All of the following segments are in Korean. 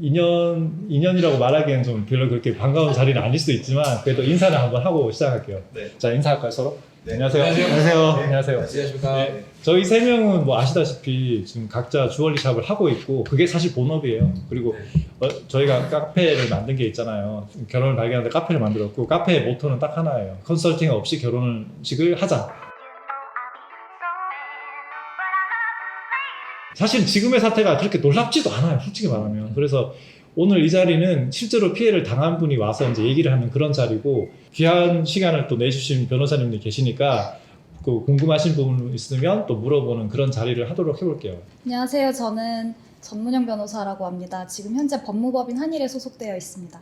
인연이라고 말하기엔 좀 별로 그렇게 반가운 자리는 아닐 수도 있지만 그래도 인사를 한번 하고 시작할게요. 네. 자, 인사할까요, 서로? 네. 안녕하세요. 안녕하세요. 네, 안녕하세요. 안녕하십니까. 네, 저희 세 명은 뭐 아시다시피 지금 각자 주얼리샵을 하고 있고 그게 사실 본업이에요. 그리고 저희가 카페를 만든 게 있잖아요. 결혼을 발견하는데 카페를 만들었고 카페의 모토는 딱 하나예요. 컨설팅 없이 결혼식을 하자. 사실 지금의 사태가 그렇게 놀랍지도 않아요, 솔직히 말하면. 그래서 오늘 이 자리는 실제로 피해를 당한 분이 와서 이제 얘기를 하는 그런 자리고, 귀한 시간을 또 내주신 변호사님들이 계시니까 그 궁금하신 부분 있으면 또 물어보는 그런 자리를 하도록 해볼게요. 안녕하세요. 저는 전문영 변호사라고 합니다. 지금 현재 법무법인 한일에 소속되어 있습니다.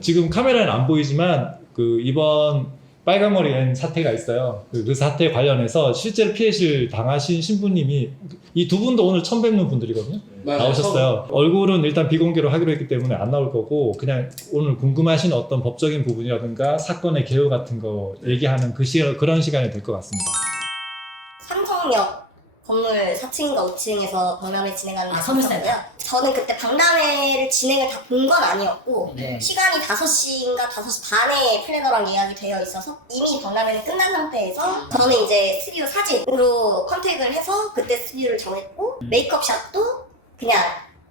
지금 카메라는 안 보이지만 그 이번 빨간머리 앤 사태가 있어요. 그 사태 관련해서 실제로 피해를 당하신 신부님이, 이 두 분도 오늘 처음 뵙는 분들이거든요. 나오셨어요. 얼굴은 일단 비공개로 하기로 했기 때문에 안 나올 거고, 그냥 오늘 궁금하신 어떤 법적인 부분이라든가 사건의 개요 같은 거 얘기하는 그런 시간이 될 것 같습니다. 삼성역 건물 4층인가 5층에서 박람회 진행하는 게 서울사요? 있었고요. 저는 그때 박람회를 진행을 다 본 건 아니었고 네. 시간이 5시인가 5시 반에 플래너랑 예약이 되어 있어서 이미 박람회는 끝난 상태에서 저는 이제 스튜디오 사진으로 컨택을 해서 그때 스튜디오를 정했고 메이크업샵도 그냥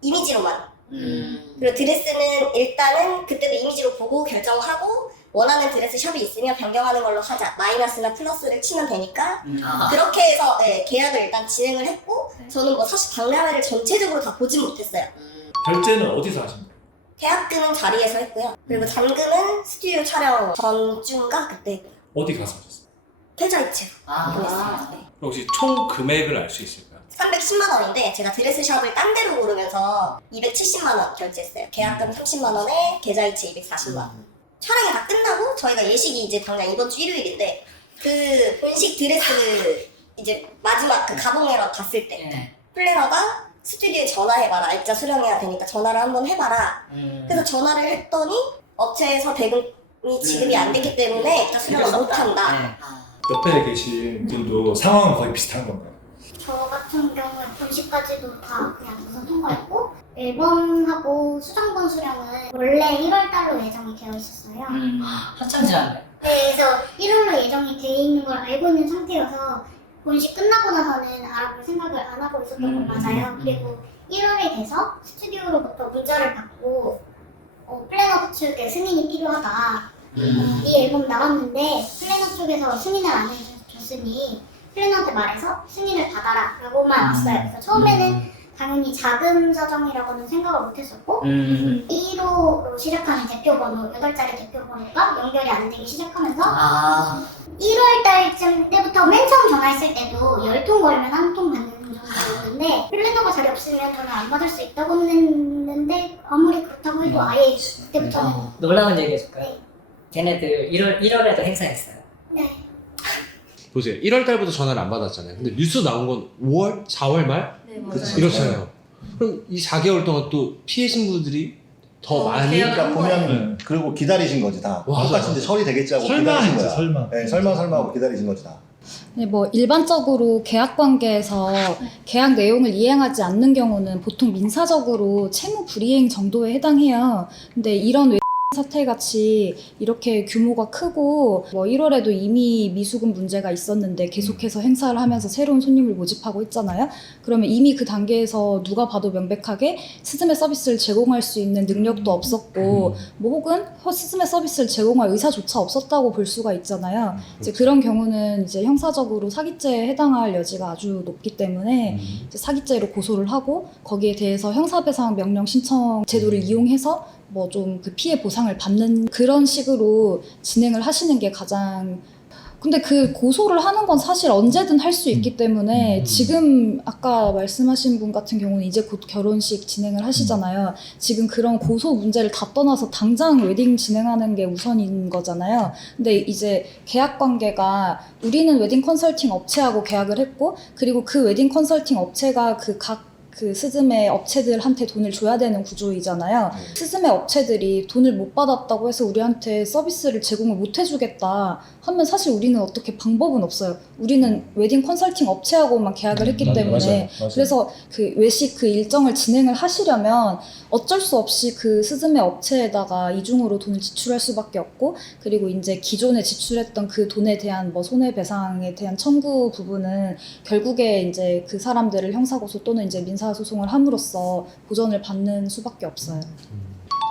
이미지로만 그리고 드레스는 일단은 그때도 이미지로 보고 결정하고 원하는 드레스 샵이 있으면 변경하는 걸로 하자. 마이너스나 플러스를 치면 되니까 그렇게 해서 네, 계약을 일단 진행을 했고 저는 뭐 사실 박람회를 전체적으로 다 보진 못했어요. 결제는 어디서 하신 거예요? 계약금은 자리에서 했고요. 그리고 잔금은 스튜디오 촬영 전주인가 그때 했고요. 어디 가서 하셨어요? 계좌이체로 보냈습니다. 네. 혹시 총 금액을 알 수 있을까요? 310만 원인데 제가 드레스 샵을 딴 데로 고르면서 270만 원 결제했어요. 계약금 30만 원에 계좌이체 240만 원. 촬영이 다 끝나고 저희가 예식이 이제 당장 이번 주 일요일인데 그 본식 드레스 이제 마지막 그 가봉회로 갔을 때 네. 플래너가 스튜디오에 전화해봐라. 입자 수령해야 되니까 전화를 한번 해봐라. 그래서 전화를 했더니 업체에서 대금이 지급이 안 됐기 때문에 입자 수령을 못한다. 네. 옆에 계신 분도 상황은 거의 비슷한 건가요? 저 같은 경우는 본식까지도 다 그냥 우선 통과했고 앨범하고 수정본 수령은 원래 1월달로 예정이 되어 있었어요. 한참 지났네. 네, 그래서 1월로 예정이 되어 있는 걸 알고 있는 상태여서 본식 끝나고 나서는 알아볼 생각을 안 하고 있었던 건 맞아요. 그리고 1월이 돼서 스튜디오로부터 문자를 받고 플래너 측에 승인이 필요하다. 이 앨범 나왔는데 플래너 쪽에서 승인을 안 해줬으니 플래너한테 말해서 승인을 받아라 라고만 왔어요. 그래서 처음에는 당연히 자금 사정이라고는 생각을 못했었고 1호로 시작하는 대표번호, 8자리 대표번호가 연결이 안 되기 시작하면서 1월 달쯤 때부터 맨 처음 전화했을 때도 10통 걸면 한 통 받는 정도였는데 플래너가 자리 없으면 저는 안 받을 수 있다고는 했는데 아무리 그렇다고 해도 아예 그때부터는 놀라운 얘기 해줄까요? 네. 걔네들 1월에도 행사했어요. 네. 보세요. 1월 달부터 전화를 안 받았잖아요. 근데 뉴스 나온 건 5월, 4월 말? 네, 이렇잖아요. 그럼 이 4개월 동안 또 피해 신부들이 더 많이 그러니까 보면 그리고 기다리신 거지 다. 똑같이 이제 처리되겠지 하고 설마 기다리신 했지, 거야. 설마. 네, 설마 하고 기다리신 거지 다. 네, 뭐 일반적으로 계약 관계에서 계약 내용을 이행하지 않는 경우는 보통 민사적으로 채무 불이행 정도에 해당해요. 근데 이런 사태 같이 이렇게 규모가 크고 뭐 1월에도 이미 미수금 문제가 있었는데 계속해서 행사를 하면서 새로운 손님을 모집하고 있잖아요. 그러면 이미 그 단계에서 누가 봐도 명백하게 스즈메 서비스를 제공할 수 있는 능력도 없었고 뭐 혹은 스즈메 서비스를 제공할 의사조차 없었다고 볼 수가 있잖아요. 이제 그런 경우는 이제 형사적으로 사기죄에 해당할 여지가 아주 높기 때문에 이제 사기죄로 고소를 하고 거기에 대해서 형사배상 명령 신청 제도를 이용해서 뭐 좀 그 피해 보상을 받는 그런 식으로 진행을 하시는 게 가장. 근데 그 고소를 하는 건 사실 언제든 할 수 있기 때문에 지금 아까 말씀하신 분 같은 경우는 이제 곧 결혼식 진행을 하시잖아요. 지금 그런 고소 문제를 다 떠나서 당장 웨딩 진행하는 게 우선인 거잖아요. 근데 이제 계약 관계가 우리는 웨딩 컨설팅 업체하고 계약을 했고 그리고 그 웨딩 컨설팅 업체가 그 각 그 스즈메 업체들한테 돈을 줘야 되는 구조이잖아요. 스즈메 업체들이 돈을 못 받았다고 해서 우리한테 서비스를 제공을 못 해주겠다 하면 사실 우리는 어떻게 방법은 없어요. 우리는 웨딩 컨설팅 업체하고만 계약을 했기 때문에 맞아요. 그래서 그 외식 그 일정을 진행을 하시려면 어쩔 수 없이 그 스즈메 업체에다가 이중으로 돈을 지출할 수밖에 없고, 그리고 이제 기존에 지출했던 그 돈에 대한 뭐 손해배상에 대한 청구 부분은 결국에 이제 그 사람들을 형사고소 또는 이제 민사소송을 함으로써 보전을 받는 수밖에 없어요.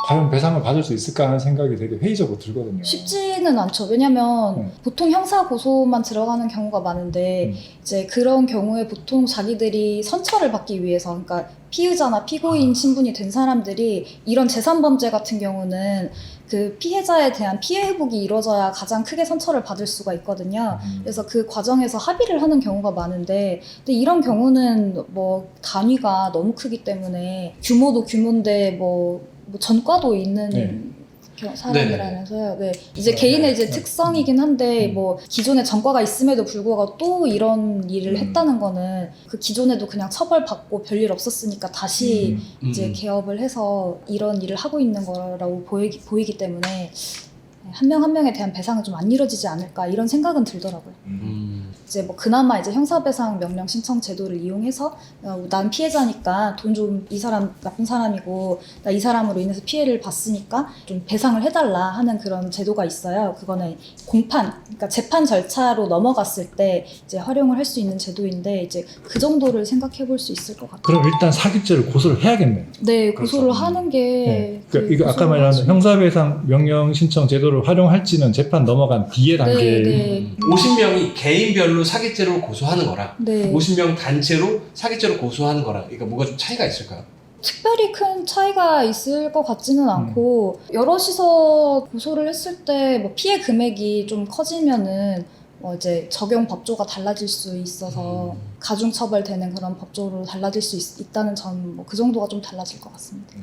과연 배상을 받을 수 있을까 하는 생각이 되게 회의적으로 들거든요. 쉽지는 않죠. 왜냐면 보통 형사고소만 들어가는 경우가 많은데 이제 그런 경우에 보통 자기들이 선처를 받기 위해서, 그러니까 피의자나 피고인 신분이 된 사람들이 이런 재산범죄 같은 경우는 그 피해자에 대한 피해 회복이 이루어져야 가장 크게 선처를 받을 수가 있거든요. 그래서 그 과정에서 합의를 하는 경우가 많은데, 근데 이런 경우는 뭐 단위가 너무 크기 때문에 규모도 규모인데 뭐 전과도 있는 네. 사람이라면서요. 네. 이제 개인의 이제 특성이긴 한데 뭐 기존에 전과가 있음에도 불구하고 또 이런 일을 했다는 거는 그 기존에도 그냥 처벌받고 별일 없었으니까 다시 이제 개업을 해서 이런 일을 하고 있는 거라고 보이기 때문에 한 명 한 명에 대한 배상은 좀 안 이루어지지 않을까 이런 생각은 들더라고요. 이제 뭐 그나마 이제 형사배상 명령 신청 제도를 이용해서 난 피해자니까 돈 좀, 이 사람 나쁜 사람이고 나 이 사람으로 인해서 피해를 봤으니까 좀 배상을 해달라 하는 그런 제도가 있어요. 그거는 공판, 그러니까 재판 절차로 넘어갔을 때 이제 활용을 할 수 있는 제도인데 이제 그 정도를 생각해 볼 수 있을 것 같아요. 그럼 일단 사기죄를 고소를 해야겠네요. 네, 고소를 그렇죠. 하는 게 네. 그러니까 이거 아까 고소를 말한 하죠. 형사배상 명령 신청 제도를 활용할지는 재판 넘어간 뒤에 단계. 네. 50명이 개인별로 사기죄로 고소하는 거랑 네. 50명 단체로 사기죄로 고소하는 거랑 그러니까 뭐가 좀 차이가 있을까요? 특별히 큰 차이가 있을 것 같지는 않고 여럿이서 고소를 했을 때 뭐 피해 금액이 좀 커지면은 뭐 이제 적용 법조가 달라질 수 있어서 가중처벌되는 그런 법조로 달라질 수 있다는 점 뭐 그 정도가 좀 달라질 것 같습니다.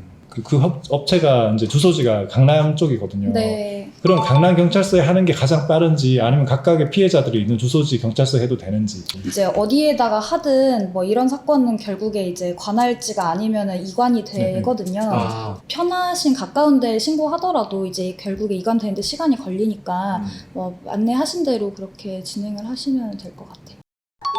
그 업체가 이제 주소지가 강남 쪽이거든요. 네. 그럼 강남 경찰서에 하는 게 가장 빠른지 아니면 각각의 피해자들이 있는 주소지 경찰서에 해도 되는지. 이제 어디에다가 하든 뭐 이런 사건은 결국에 이제 관할지가 아니면은 이관이 되거든요. 아, 편하신 가까운 데 신고하더라도 이제 결국에 이관되는데 시간이 걸리니까 뭐 안내하신 대로 그렇게 진행을 하시면 될 것 같아요.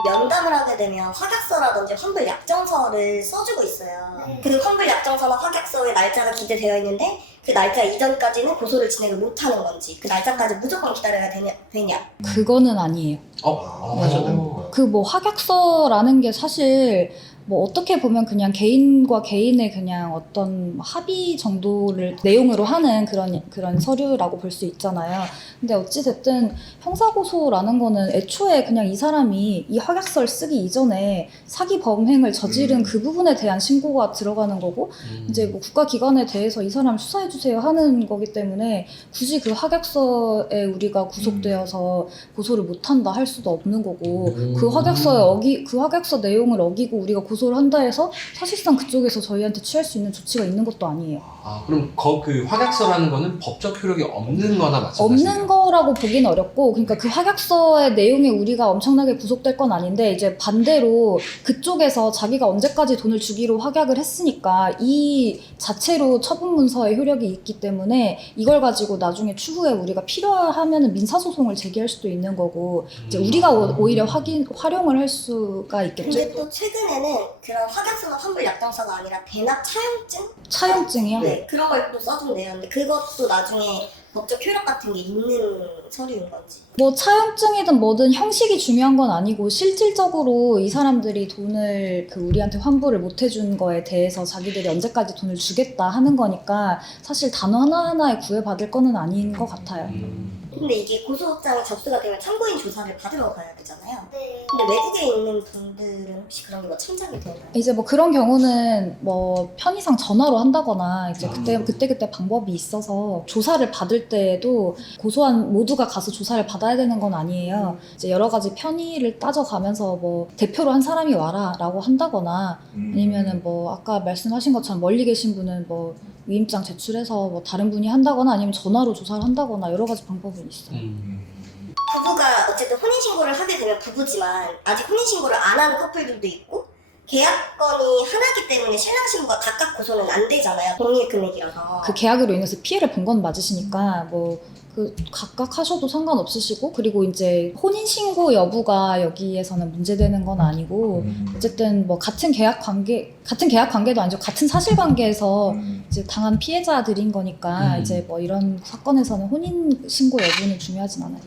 면담을 하게 되면 확약서라든지 환불 약정서를 써주고 있어요. 네. 그 환불 약정서나 확약서의 날짜가 기재되어 있는데 그 날짜 이전까지는 고소를 진행을 못하는 건지, 그 날짜까지 무조건 기다려야 되냐. 그거는 아니에요. 하셨네요. 그 뭐 확약서라는 게 사실 뭐 어떻게 보면 그냥 개인과 개인의 그냥 어떤 합의 정도를 내용으로 하는 그런 서류라고 볼 수 있잖아요. 근데 어찌됐든 형사고소라는 거는 애초에 그냥 이 사람이 이 확약서를 쓰기 이전에 사기 범행을 저지른 그 부분에 대한 신고가 들어가는 거고 이제 뭐 국가기관에 대해서 이 사람 수사해주세요 하는 거기 때문에 굳이 그 확약서에 우리가 구속되어서 고소를 못한다 할 수도 없는 거고 그 확약서 내용을 어기고 우리가 고소를 한다 해서 사실상 그쪽에서 저희한테 취할 수 있는 조치가 있는 것도 아니에요. 그럼 그 확약서라는 거는 법적 효력이 없는 거나 마찬가지예요? 없는 거라고 보긴 어렵고, 그러니까 그 확약서의 내용에 우리가 엄청나게 구속될 건 아닌데 이제 반대로 그쪽에서 자기가 언제까지 돈을 주기로 확약을 했으니까 이 자체로 처분문서의 효력이 있기 때문에 이걸 가지고 나중에 추후에 우리가 필요하면은 민사소송을 제기할 수도 있는 거고 이제 우리가 오히려 활용을 할 수가 있겠죠. 근데 또 최근에는 그런 확약서나 환불 약정서가 아니라 대납 차용증? 차용증이요? 네, 그런 걸 또 써준대요. 근데 그것도 나중에 법적 효력 같은 게 있는 서류인 건지. 뭐 차용증이든 뭐든 형식이 중요한 건 아니고 실질적으로 이 사람들이 돈을 우리한테 환불을 못 해준 거에 대해서 자기들이 언제까지 돈을 주겠다 하는 거니까 사실 단어 하나하나에 구애받을 거는 아닌 것 같아요. 근데 이게 고소장이 접수가 되면 참고인 조사를 받으러 가야 되잖아요. 네. 근데 외국에 있는 분들은 혹시 그런 게 뭐 참작이 되나요? 이제 뭐 그런 경우는 뭐 편의상 전화로 한다거나 이제 그때 방법이 있어서 조사를 받을 때에도 고소한 모두가 가서 조사를 받아야 되는 건 아니에요. 이제 여러 가지 편의를 따져가면서 뭐 대표로 한 사람이 와라라고 한다거나 아니면은 뭐 아까 말씀하신 것처럼 멀리 계신 분은 뭐 위임장 제출해서 뭐 다른 분이 한다거나 아니면 전화로 조사를 한다거나 여러 가지 방법은 있어요. 부부가 어쨌든 혼인신고를 하게 되면 부부지만 아직 혼인신고를 안 하는 커플들도 있고 계약건이 하나기 때문에 신랑 신부가 각각 고소는 안 되잖아요. 동일 금액이라서. 그 계약으로 인해서 피해를 본 건 맞으시니까 뭐 그 각각 하셔도 상관없으시고, 그리고 이제 혼인 신고 여부가 여기에서는 문제되는 건 아니고 어쨌든 뭐 같은 계약 관계도 아니죠. 같은 사실 관계에서 이제 당한 피해자들인 거니까 이제 뭐 이런 사건에서는 혼인 신고 여부는 중요하진 않아요.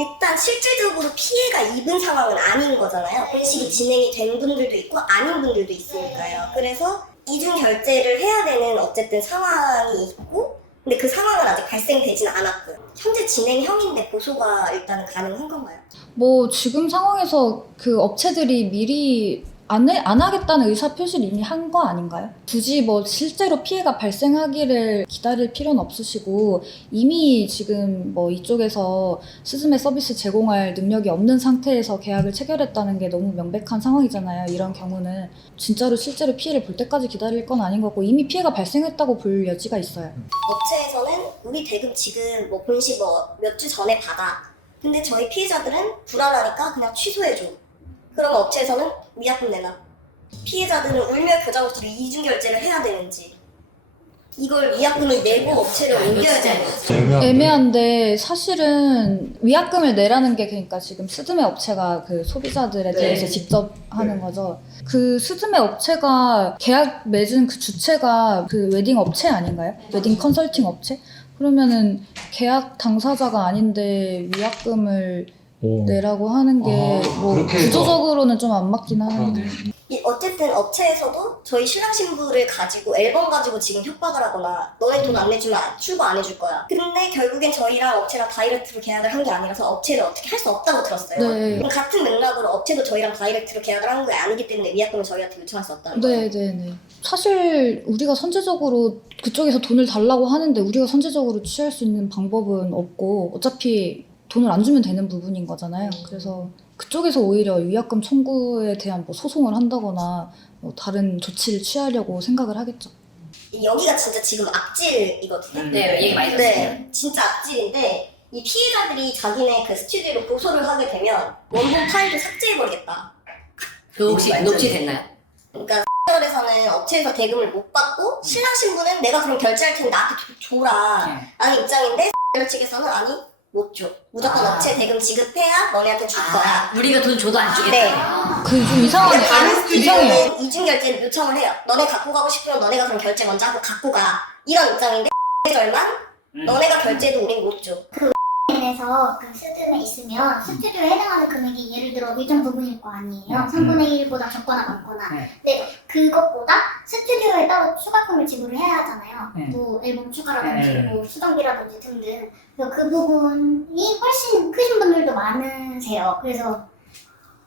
일단 실질적으로 피해가 입은 상황은 아닌 거잖아요. 본식이 진행이 된 분들도 있고 아닌 분들도 있으니까요. 그래서 이중 결제를 해야 되는 어쨌든 상황이 있고, 근데 그 상황은 아직 발생되지는 않았고요. 현재 진행형인데 고소가 일단은 가능한 건가요? 뭐 지금 상황에서 그 업체들이 미리 안 하겠다는 의사 표시를 이미 한 거 아닌가요? 굳이 뭐 실제로 피해가 발생하기를 기다릴 필요는 없으시고, 이미 지금 뭐 이쪽에서 스즈메 서비스 제공할 능력이 없는 상태에서 계약을 체결했다는 게 너무 명백한 상황이잖아요. 이런 경우는 진짜로 실제로 피해를 볼 때까지 기다릴 건 아닌 거고, 이미 피해가 발생했다고 볼 여지가 있어요. 업체에서는 우리 대금 지금 뭐 본식 뭐 몇 주 전에 받아. 근데 저희 피해자들은 불안하니까 그냥 취소해줘. 그러면 업체에서는 위약금 내놔. 피해자들은 울며 겨자먹기로 이중 결제를 해야 되는지, 이걸 위약금을 내고 업체를 옮겨야 되는지. 애매한데 사실은 위약금을 내라는 게, 그러니까 지금 스즈메 업체가 그 소비자들에 대해서 직접 하는 거죠. 그 스즈메 업체가 계약 맺은 그 주체가 그 웨딩 업체 아닌가요? 웨딩 컨설팅 업체? 그러면은 계약 당사자가 아닌데 위약금을 내라고 하는 게 뭐 그렇게 해서. 구조적으로는 좀 안 맞긴 하는데. 어쨌든 업체에서도 저희 신랑 신부를 가지고 앨범 가지고 지금 협박을 하거나 너네 돈 안 내주면 출고 안 해줄 거야. 근데 결국엔 저희랑 업체랑 다이렉트로 계약을 한 게 아니라서 업체를 어떻게 할 수 없다고 들었어요. 네. 그럼 같은 맥락으로 업체도 저희랑 다이렉트로 계약을 한 게 아니기 때문에 위약금을 저희한테 요청할 수 없다는 거예요. 네네네. 사실 우리가 선제적으로 그쪽에서 돈을 달라고 하는데 우리가 선제적으로 취할 수 있는 방법은 없고, 어차피 돈을 안 주면 되는 부분인 거잖아요. 그래서 그쪽에서 오히려 위약금 청구에 대한 뭐 소송을 한다거나 뭐 다른 조치를 취하려고 생각을 하겠죠. 여기가 진짜 지금 악질이거든요. 네, 얘기 많이 들었어요. 네, 진짜 악질인데 이 피해자들이 자기네 그 스튜디오로 고소를 하게 되면 원본 파일도 삭제해버리겠다. 그 혹시 녹취됐나요? 그러니까 에서는 업체에서 대금을 못 받고 신랑 신부는 내가 그럼 결제할 테니 나한테 줘라 라는 입장인데 측에서는 아니 못 줘. 무조건 업체 대금 지급해야 너네한테 줄 거야. 우리가 돈 줘도 안 주겠다. 네. 그 좀 이상하네. 근데 다른 이상해요. 스튜디오는 이중 결제를 요청을 해요. 너네 갖고 가고 싶으면 너네가 그럼 결제 먼저 하고 갖고 가. 이런 입장인데 절만 너네가 결제도 우린 못 줘. 에서 그 스즈메 있으면 스튜디오에 해당하는 금액이 예를 들어 일정 부분일 거 아니에요. 3분의 1보다 적거나 많거나. 근데 그것보다 스튜디오에 따로 추가금을 지불을 해야 하잖아요. 뭐 앨범 추가라든지 뭐 수정비라든지 등등. 그래서 그 부분이 훨씬 크신 분들도 많으세요. 그래서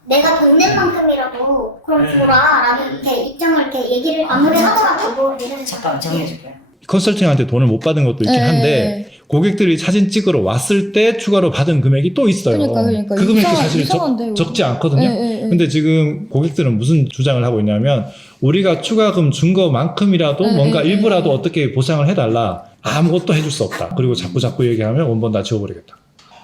내가 돈 낸 만큼이라도 그럼 줘라라는 이렇게 입장을 이렇게 얘기를 아무리 하더라도 잠깐 정리해줄게요. 컨설팅한테 돈을 못 받은 것도 있긴 한데 고객들이 사진 찍으러 왔을 때 추가로 받은 금액이 또 있어요. 그러니까. 그 금액도 이상한- 사실 이상한데, 적지 않거든요. 네. 근데 지금 고객들은 무슨 주장을 하고 있냐면 우리가 추가금 준 것만큼이라도 뭔가 일부라도 어떻게 보상을 해달라. 아무것도 해줄 수 없다. 그리고 자꾸 얘기하면 원본 다 지워버리겠다.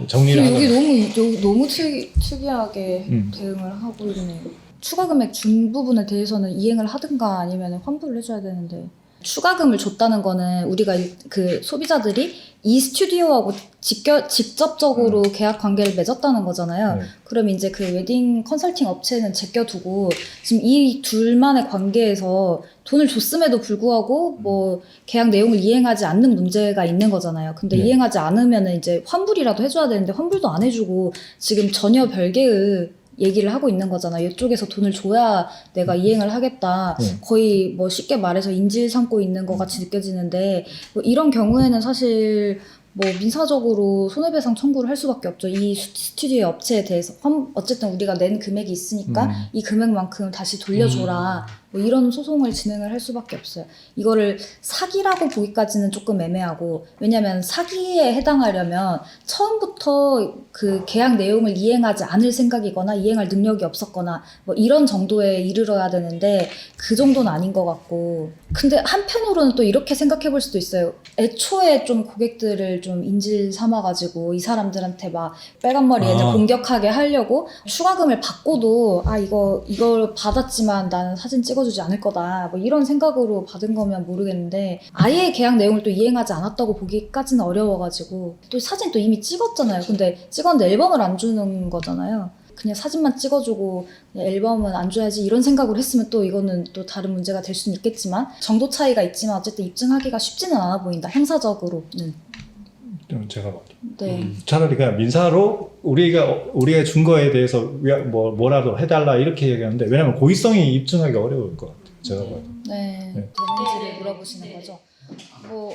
정리를 여기 하는 너무 특이하게 대응을 하고 있네요. 추가 금액 준 부분에 대해서는 이행을 하든가 아니면 환불을 해줘야 되는데, 추가금을 줬다는 거는 우리가 그 소비자들이 이 스튜디오하고 직접적으로 계약 관계를 맺었다는 거잖아요. 그럼 이제 그 웨딩 컨설팅 업체는 제껴두고 지금 이 둘만의 관계에서 돈을 줬음에도 불구하고 뭐 계약 내용을 이행하지 않는 문제가 있는 거잖아요. 근데 이행하지 않으면 이제 환불이라도 해줘야 되는데 환불도 안 해주고 지금 전혀 별개의 얘기를 하고 있는 거잖아요. 이쪽에서 돈을 줘야 내가 이행을 하겠다. 거의 뭐 쉽게 말해서 인질 삼고 있는 것 같이 느껴지는데, 뭐 이런 경우에는 사실 뭐 민사적으로 손해배상 청구를 할 수밖에 없죠. 이 스튜디오의 업체에 대해서 어쨌든 우리가 낸 금액이 있으니까 이 금액만큼 다시 돌려줘라 뭐 이런 소송을 진행을 할 수밖에 없어요. 이거를 사기라고 보기까지는 조금 애매하고, 왜냐면 사기에 해당하려면 처음부터 그 계약 내용을 이행하지 않을 생각이거나 이행할 능력이 없었거나 뭐 이런 정도에 이르러야 되는데 그 정도는 아닌 것 같고. 근데 한편으로는 또 이렇게 생각해 볼 수도 있어요. 애초에 좀 고객들을 좀 인질 삼아가지고 이 사람들한테 막 빨간머리 애들 공격하게 하려고 추가금을 받고도 이걸 받았지만 나는 사진 찍어주지 않을 거다 뭐 이런 생각으로 받은 거면 모르겠는데, 아예 계약 내용을 또 이행하지 않았다고 보기까지는 어려워가지고, 또 사진 또 이미 찍었잖아요. 근데 찍었는데 앨범을 안 주는 거잖아요. 그냥 사진만 찍어주고 그냥 앨범은 안 줘야지 이런 생각을 했으면 또 이거는 또 다른 문제가 될 수는 있겠지만, 정도 차이가 있지만 어쨌든 입증하기가 쉽지는 않아 보인다, 형사적으로는. 제가 봐도. 네. 차라리 그냥 민사로 우리가 준 거에 대해서 뭐라도 해달라 이렇게 얘기하는데, 왜냐면 고의성이 입증하기 어려울 것 같아요. 제가 봐도. 네. 네. 되는지를 물어보시는 거죠. 뭐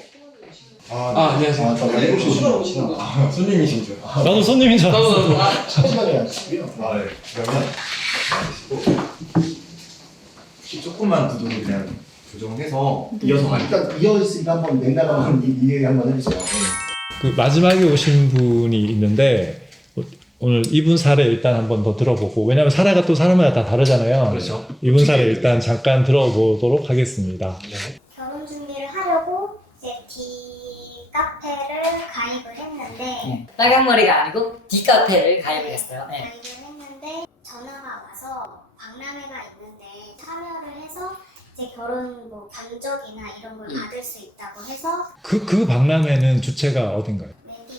안녕하세요. 저 7시 손님이신 줄. 나도 손님인 줄 알았어. 시간이 안 쓰고요. 네. 그러면 조금만 구도를 그냥 조정해서 이어서 갈게요. 일단 이어있으니까 한번 맥락 한번 이해 한번 해주세요. 그 마지막에 오신 분이 있는데, 오늘 이분 사례 일단 한번 더 들어보고, 왜냐면 사례가 또 사람마다 다 다르잖아요. 그렇죠. 이분 사례 일단 잠깐 들어보도록 하겠습니다. 결혼 준비를 하려고 이제 D 카페를 가입을 했는데 빨간머리가 아니고 D카페를 가입을 했어요. 네. 가입을 했는데 전화가 와서 박람회가 있는데 참여를 해서 이제 결혼 뭐 견적이나 이런 걸 받을 수 있다고 해서 그 박람회는 주체가 어딘가요? 랜디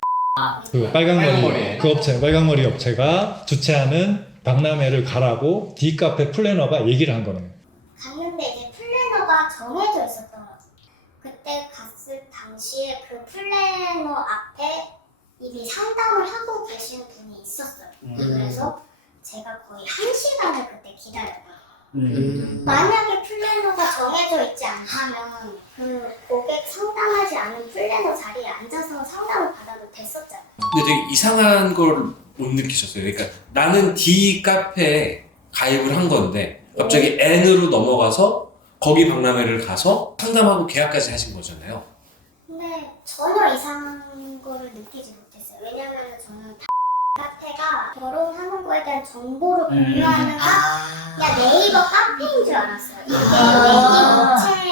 그 빨강머리 빨강머리. 그 업체, 빨강머리 업체가 주최하는 박람회를 가라고 D카페 플래너가 얘기를 한 거네요. 갔는데 이제 플래너가 정해져 있었더라고요. 그때 갔을 당시에 그 플래너 앞에 이미 상담을 하고 계신 분이 있었어요. 그래서 제가 거의 1시간을 그때 기다렸거든요. 만약에 플래너가 정해져 있지 않다면 그 고객 상담하지 않은 플래너 자리에 앉아서 상담을 받아도 됐었잖아요. 근데 되게 이상한 걸 못 느끼셨어요. 그러니까 나는 D 카페에 가입을 한 건데 갑자기 N으로 넘어가서 거기 박람회를 가서 상담하고 계약까지 하신 거잖아요. 근데 전혀 이상한 거를 느끼지 못했어요. 왜냐면 저는 카페가 결혼하는 거에 대한 정보를 공유하는 그냥 네이버 카페인 줄 알았어요. 이게 웨딩 업체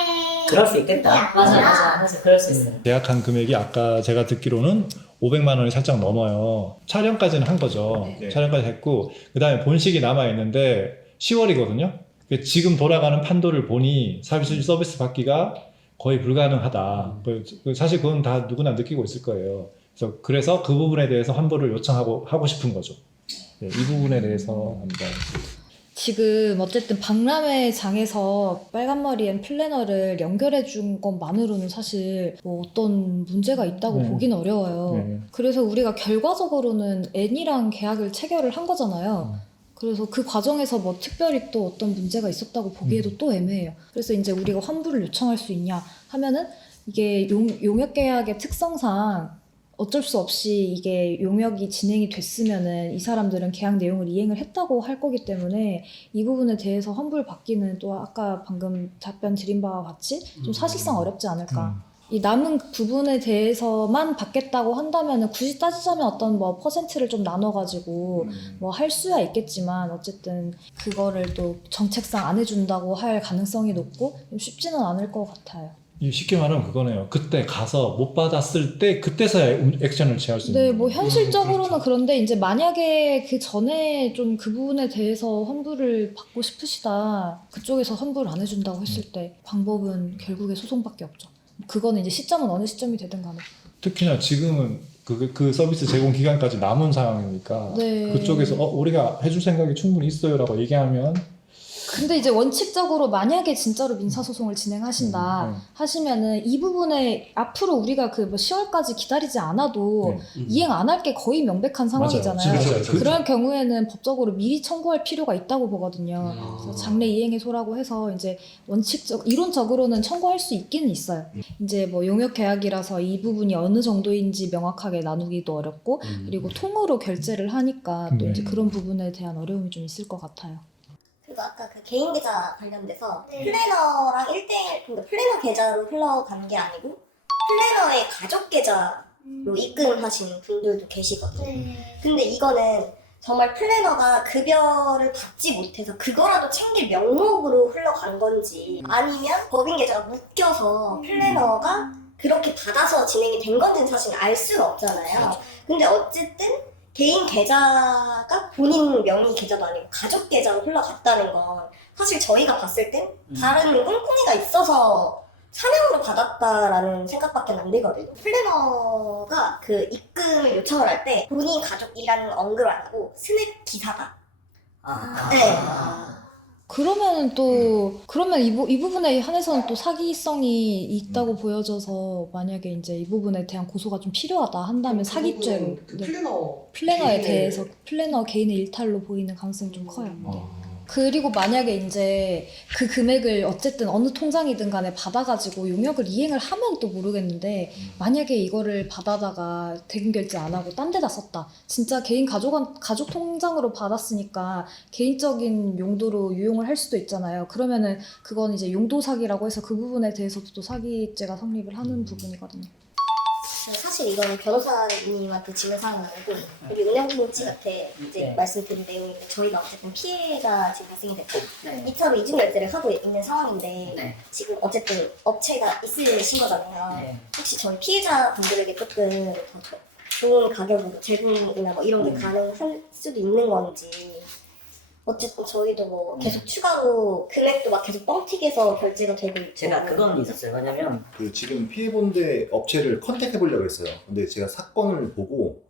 그럴 수 있겠다. 맞아. 그럴 수 있어요. 계약한 금액이 아까 제가 듣기로는 500만 원이 살짝 넘어요. 촬영까지는 한 거죠. 네. 촬영까지 했고, 그 다음에 본식이 남아있는데 10월이거든요. 지금 돌아가는 판도를 보니 서비스 받기가 거의 불가능하다. 사실 그건 다 누구나 느끼고 있을 거예요. 그래서 그 부분에 대해서 환불을 하고 싶은 거죠. 네, 이 부분에 대해서 한번. 지금 어쨌든 박람회장에서 빨간머리엔 플래너를 연결해 준 것만으로는 사실 뭐 어떤 문제가 있다고 네. 보긴 어려워요. 네. 그래서 우리가 결과적으로는 N이랑 계약을 체결을 한 거잖아요. 그래서 그 과정에서 뭐 특별히 또 어떤 문제가 있었다고 보기에도 또 애매해요. 그래서 이제 우리가 환불을 요청할 수 있냐 하면은, 이게 용역 계약의 특성상 어쩔 수 없이 이게 용역이 진행이 됐으면은 이 사람들은 계약 내용을 이행을 했다고 할 거기 때문에 이 부분에 대해서 환불 받기는 또 아까 방금 답변 드린 바와 같이 좀 사실상 어렵지 않을까. 이 남은 부분에 대해서만 받겠다고 한다면은 굳이 따지자면 어떤 뭐 퍼센트를 좀 나눠가지고 뭐 할 수야 있겠지만, 어쨌든 그거를 또 정책상 안 해준다고 할 가능성이 높고 좀 쉽지는 않을 것 같아요. 쉽게 말하면 그거네요. 그때 가서 못 받았을 때 그때서야 액션을 취할 수 있는. 네, 뭐 현실적으로는 그런데 이제 만약에 그 전에 좀 그 부분에 대해서 환불을 받고 싶으시다, 그쪽에서 환불 안 해준다고 했을 때 방법은 결국에 소송밖에 없죠. 그거는 이제 시점은 어느 시점이 되든 간에. 특히나 지금은 그 서비스 제공 기간까지 남은 상황이니까 네. 그쪽에서 우리가 해줄 생각이 충분히 있어요라고 얘기하면. 근데 이제 원칙적으로 만약에 진짜로 민사소송을 진행하신다 하시면은 이 부분에 앞으로 우리가 그 뭐 10월까지 기다리지 않아도 이행 안 할 게 거의 명백한 상황이잖아요. 맞아요. 그럴 경우에는 법적으로 미리 청구할 필요가 있다고 보거든요. 그래서 장래 이행해소라고 해서 이제 이론적으로는 청구할 수 있기는 있어요. 이제 뭐 용역 계약이라서 이 부분이 어느 정도인지 명확하게 나누기도 어렵고, 그리고 통으로 결제를 하니까 또 이제 그런 부분에 대한 어려움이 좀 있을 것 같아요. 그리고 아까 그 개인 계좌 관련돼서 네. 플래너랑 1대1, 그러니까 플래너 계좌로 흘러간 게 아니고 플래너의 가족 계좌로 입금하시는 분들도 계시거든요. 네. 근데 이거는 정말 플래너가 급여를 받지 못해서 그거라도 챙길 명목으로 흘러간 건지 아니면 법인 계좌가 묶여서 플래너가 그렇게 받아서 진행이 된 건지는 사실 알 수는 없잖아요. 근데 어쨌든 개인 계좌가 본인 명의 계좌도 아니고 가족 계좌로 흘러갔다는 건 사실 저희가 봤을 땐 다른 꿍꿍이가 있어서 사명으로 받았다라는 생각밖에 안 들거든요. 플래너가 그 입금을 요청을 할 때 본인 가족이라는 언급을 안 하고 스냅 기사다. 네. 그러면 또 그러면 이 부분에 한해서는 또 사기성이 있다고 보여져서 만약에 이제 이 부분에 대한 고소가 좀 필요하다 한다면 사기죄로 그 네. 플래너 플래너에 개인의- 대해서 플래너 개인의 일탈로 보이는 가능성이 좀 커요. 그리고 만약에 이제 그 금액을 어쨌든 어느 통장이든 간에 받아가지고 용역을 이행을 하면 또 모르겠는데 만약에 이거를 받아다가 대금 결제 안 하고 딴 데다 썼다. 진짜 개인 가족 통장으로 받았으니까 개인적인 용도로 유용을 할 수도 있잖아요. 그러면은 그건 이제 용도 사기라고 해서 그 부분에 대해서도 또 사기죄가 성립을 하는 부분이거든요. 사실 이거는 변호사님한테 질문 사항은 아니고 우리 은행공지한테 이제 말씀드린 내용인데 저희가 어쨌든 피해가 지금 발생이 됐고 2차로 이중 결제를 하고 있는 상황인데 네. 지금 어쨌든 업체가 있으신 거잖아요. 네. 혹시 저희 피해자분들에게 조금 더 좋은 가격으로 제공이나 뭐 이런 게 가능할 수도 있는 건지 어쨌든 저희도 뭐 계속 추가로 금액도 막 계속 뻥튀기해서 결제가 되고 있고 제가 그건 있었어요. 왜냐면 그 지금 피해본데 업체를 컨택해 보려고 했어요. 근데 제가 사건을 보고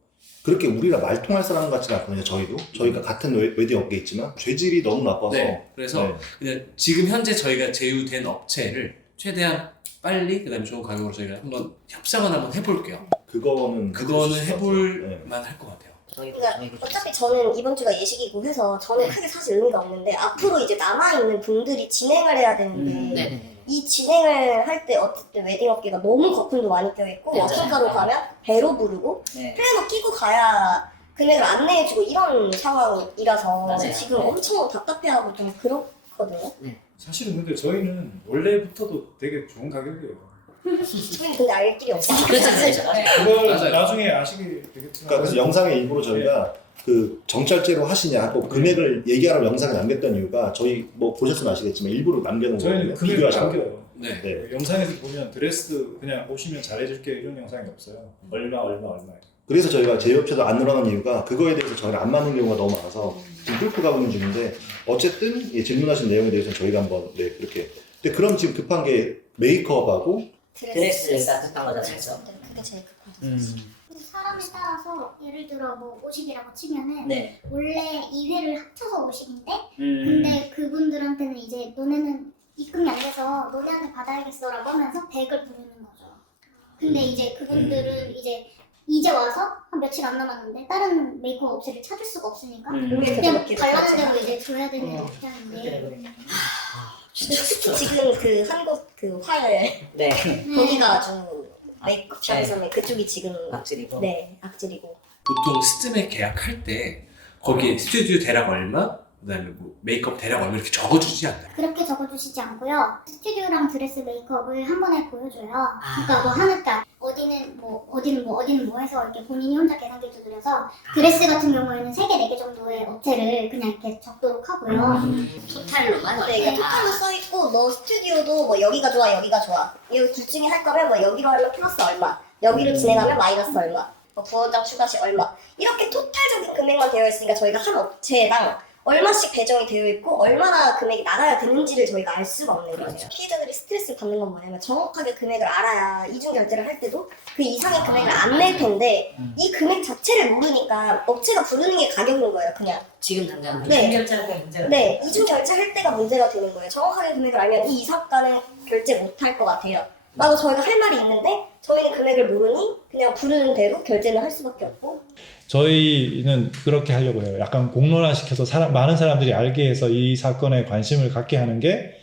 그렇게 우리가 말통할 사람 같지는 않거든요. 저희가 같은 웨딩 업계에 있지만 죄질이 너무 나빠서 네. 그래서 네. 그냥 지금 현재 저희가 제휴된 업체를 최대한 빨리 그다음에 좋은 가격으로 저희가 한번 협상을 한번 해볼게요. 그거는 해볼 네. 만할 것 같아요. 그러니까 어차피 저는 이번 주가 예식이고 해서 저는 크게 사실 의미가 없는데 앞으로 이제 남아있는 분들이 진행을 해야 되는데 네네. 이 진행을 할 때 어쨌든 웨딩업계가 너무 거품도 많이 껴있고 네, 워터가로 맞아요. 가면 배로 부르고 네. 플래너 끼고 가야 금액을 안내해주고 이런 상황이라서 맞아요. 지금 엄청 답답해하고 좀 그렇거든요. 사실은 근데 저희는 원래부터도 되게 좋은 가격이에요. 저희는 근데 알 길이 없어요. 그렇죠, 그렇죠. 그걸 맞아요. 나중에 아시게 되겠지만 그러니까 그래서 영상에 일부러 저희가 그 정찰제로 하시냐 하고 금액을 얘기하라고 영상에 남겼던 이유가 저희 뭐 보셨으면 아시겠지만 일부러 남겨놓은 저희는 거거든요. 금액을 비교하시라고. 남겨요. 네. 네. 영상에서 보면 드레스 그냥 오시면 잘해줄게 이런 영상이 없어요. 얼마. 그래서 저희가 제휴업체도 안 늘어난 이유가 그거에 대해서 저희랑 안 맞는 경우가 너무 많아서 지금 뚫고 가고 있는 중인데 어쨌든 예, 질문하신 내용에 대해서는 저희가 한번 네 그렇게 근데 그럼 지금 급한 게 메이크업하고 드레스가 급한 거잖아요. 그게 제일 급하죠. 근데 사람에 따라서 예를 들어 뭐 50이라고 치면은 네. 원래 2회를 합쳐서 50인데 음. 근데 그분들한테는 이제 너네는 입금이 안 돼서 너네한테 받아야겠어라고 하면서 100을 부르는 거죠. 근데 이제 그분들은 이제 와서 한 며칠 안 남았는데 다른 메이크업 업체를 찾을 수가 없으니까 그냥 관련한 대로 이제 줘야 되는 입장인데 지금 그 한국 그 화열 네. 거기가 아주 메이크업샵에서는 그쪽이 지금 악질이고. 네 악질이고 보통 스팀에 계약할 때 거기에 스튜디오 대략 얼마, 그다음에 뭐 메이크업 대략 얼마 이렇게 적어주지 않나요? 그렇게 적어주시지 않고요. 스튜디오랑 드레스 메이크업을 한 번에 보여줘요. 그러니까 뭐 하늘달 어디는 뭐 해서 이렇게 본인이 혼자 계산기 두드려서 드레스 같은 경우에는 3개, 4개 정도의 업체를 그냥 이렇게 적도록 하고요. 토탈로만 네, 이게 토탈로 써있고 너 스튜디오도 뭐 여기가 좋아 여기가 좋아 이 둘 중에 할 거면 뭐 여기로 하면 플러스 얼마 여기로 진행하면 마이너스 얼마 뭐 부원장 추가 시 얼마 이렇게 토탈적인 금액만 되어 있으니까 저희가 한 업체당 얼마씩 배정이 되어 있고 얼마나 금액이 나가야 되는지를 저희가 알 수가 없는 거죠. 피해자들이 스트레스를 받는 건 뭐냐면 정확하게 금액을 알아야 이중 결제를 할 때도 그 이상의 금액을 안 낼 텐데 이 금액 자체를 모르니까 업체가 부르는 게 가격인 거예요 그냥. 지금 당장 네. 결제하고 문제가 네, 이중 결제할 때가 문제가 되는 거예요. 정확하게 금액을 알면 이 이사가는 결제 못 할 것 같아요. 라고 저희가 할 말이 있는데 저희는 금액을 모르니 그냥 부르는 대로 결제를 할 수밖에 없고 저희는 그렇게 하려고 해요. 약간 공론화시켜서 많은 사람들이 알게 해서 이 사건에 관심을 갖게 하는 게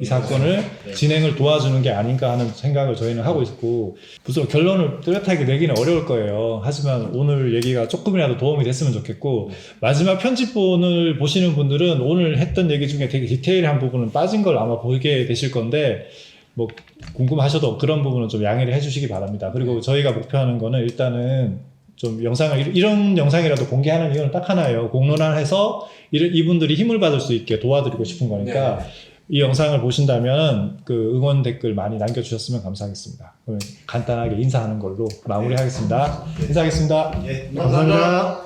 이 사건을 진행을 도와주는 게 아닌가 하는 생각을 저희는 하고 있고, 무슨 결론을 뚜렷하게 내기는 어려울 거예요. 하지만 오늘 얘기가 조금이라도 도움이 됐으면 좋겠고, 마지막 편집본을 보시는 분들은 오늘 했던 얘기 중에 되게 디테일한 부분은 빠진 걸 아마 보게 되실 건데, 뭐 궁금하셔도 그런 부분은 좀 양해를 해주시기 바랍니다. 그리고 저희가 목표하는 거는 일단은 좀 영상을 이런 영상이라도 공개하는 이유는 딱 하나예요. 공론화해서 이분들이 힘을 받을 수 있게 도와드리고 싶은 거니까 이 영상을 보신다면 그 응원 댓글 많이 남겨주셨으면 감사하겠습니다. 그러면 간단하게 인사하는 걸로 마무리하겠습니다. 인사하겠습니다. 예, 감사합니다.